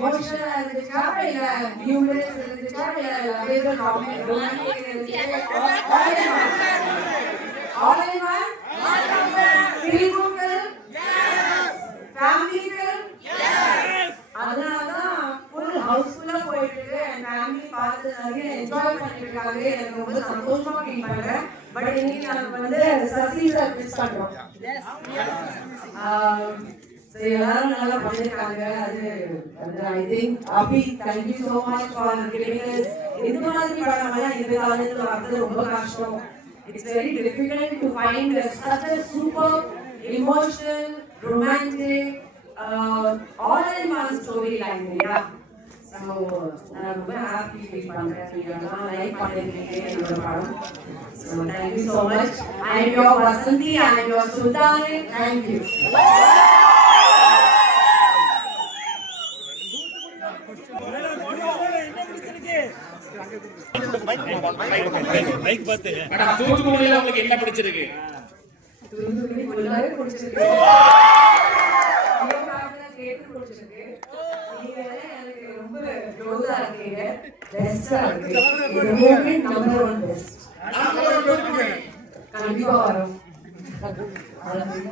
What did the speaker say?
எமோஷனலா இருந்துச்சா இல்ல ஹியூமரஸ் இருந்துச்சா இல்ல லவ்வேபிள் காமெடி ரொமான்டிக் இருந்துச்சா all in one feel good film family film அதனாலதான் ஃபுல் ஹவுஸ்ஃபுல்லா போயிட்டு இருக்கு என் ஃபேமிலி பார்த்து நிறைய என்ஜாய் பண்ணிட்டு இருக்காங்க எனக்கு ரொம்ப சந்தோஷமா ஃபீல் பண்றேன் பட் இன்னைக்கு நாங்க வந்து சசி சார் மிஸ் பண்றோம் எல்லாரும் நல்லா பண்ணிருக்காங்க அது I think Abhi thank you so much for giving us இந்த மாதிரி படமெல்லாம் இந்த காலத்துல வர்றது ரொம்ப கஷ்டம் it's very difficult to find such a super emotional romantic all in one storyline yeah so I'm very happy to be part of it and I like participating in the program so thank you so much I am your Vasanthi I am your Sultani thank you mic பாத்து அட தூத்துக்குடியில உங்களுக்கு என்ன பிடிச்சிருக்கு தூத்துக்குடி ஃபுல்லாவே பிடிச்சிருக்கு கேட்டு பிடிச்சிருக்கு நீங்க எனக்கு ரொம்ப க்ளோஸா இருக்கீங்க பெஸ்டா இருக்கு இது மூணுமே நம்பர் 1 பெஸ்ட் கண்டிப்பா வரும்